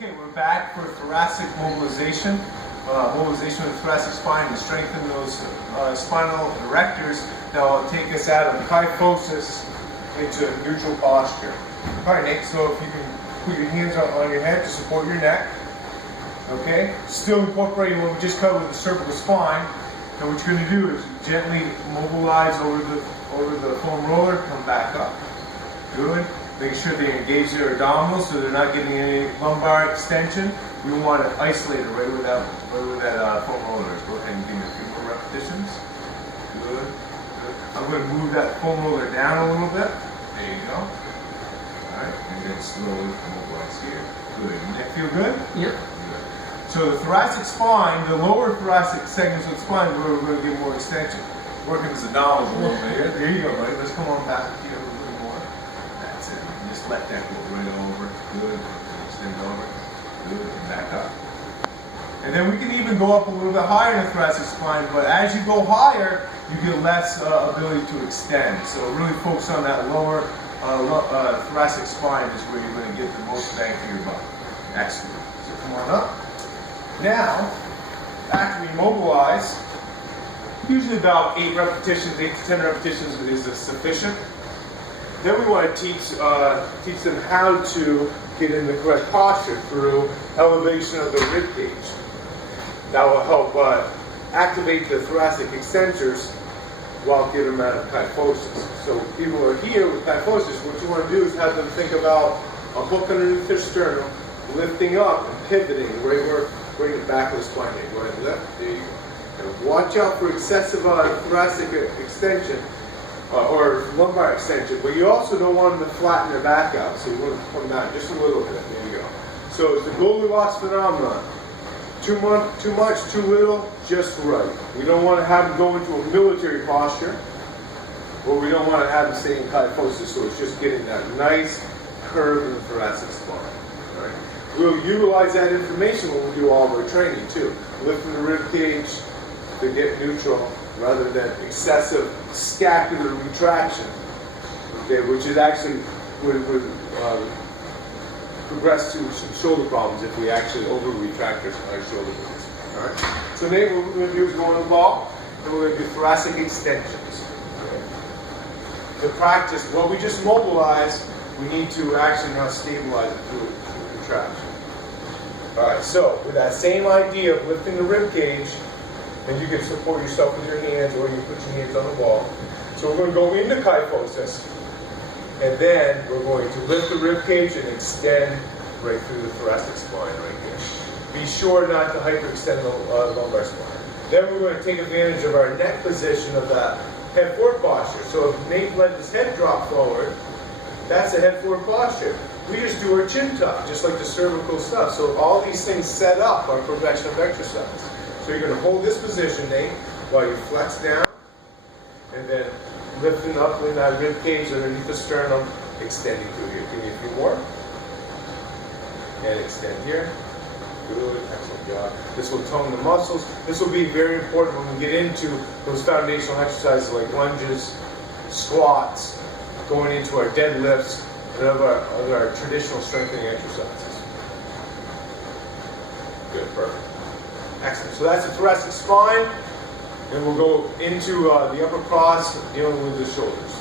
Okay, we're back for thoracic mobilization. Mobilization of the thoracic spine to strengthen those spinal erectors that will take us out of kyphosis into neutral posture. All right, Nate, so if you can put your hands on your head to support your neck. Okay, still incorporating what we just covered with the cervical spine. And what you're going to do is gently mobilize over the foam roller, come back up. Good. Make sure they engage their abdominals so they're not getting any lumbar extension. We want to isolate it right where that foam roller is. Go ahead and give me a few more repetitions. Good. Good. I'm going to move that foam roller down a little bit. There you go. Alright, and then slowly mobilize here. Good. Neck feel good? Yep. Good. So the thoracic spine, the lower thoracic segments of the spine, we're going to get more extension. Working as abdominals a little bit here. There you go, buddy. Let's come on back here a little more. That's it. Just let that go right over. Good. Extend over. Good. And back up. And then we can even go up a little bit higher in the thoracic spine, but as you go higher, you get less ability to extend. So really focus on that lower thoracic spine is where you're going to get the most bang for your buck. Excellent. So come on up. Now, after we mobilize, usually about 8 repetitions, 8 to 10 repetitions is sufficient. Then we want to teach them how to get in the correct posture through elevation of the rib cage. That will help activate the thoracic extensors while getting them out of kyphosis. So people are here with kyphosis. What you want to do is have them think about a hook underneath their sternum, lifting up and pivoting right in the back of the spine. Go ahead and lift. There you go. And watch out for excessive thoracic extension or lumbar extension, but you also don't want them to flatten their back out, so you want them to come down just a little bit. There you go. So it's the Goldilocks phenomenon. Too much, too little, just right. We don't want to have them go into a military posture, or we don't want to have them stay in kyphosis, so it's just getting that nice curve in the thoracic spine. All right. We'll utilize that information when we do all of our training too. Lifting the rib cage to get neutral rather than excessive scapular retraction, okay, which is actually would progress to some shoulder problems if we actually over-retract our shoulder blades. All right. So Nate, what we're going to do is go on the ball, and we're going to do thoracic extensions. Okay. To practice what we just mobilized, we need to actually now stabilize it through contraction. All right. So with that same idea of lifting the rib cage, and you can support yourself with your hands, or you put your hands on the ball. So we're going to go into kyphosis. And then we're going to lift the rib cage and extend right through the thoracic spine right here. Be sure not to hyperextend the lumbar spine. Then we're going to take advantage of our neck position of that head forward posture. So if Nate let his head drop forward, that's the head forward posture. We just do our chin tuck, just like the cervical stuff. So all these things set up our progression of exercise. So you're going to hold this position, Nate, while you flex down, and then lifting up in that rib cage underneath the sternum, extending through here. Give me a few more. And extend here. Good, excellent job. This will tone the muscles. This will be very important when we get into those foundational exercises like lunges, squats, going into our deadlifts, and other our traditional strengthening exercises. Good, perfect. Excellent. So that's the thoracic spine. And we'll go into the upper cross, dealing with the shoulders.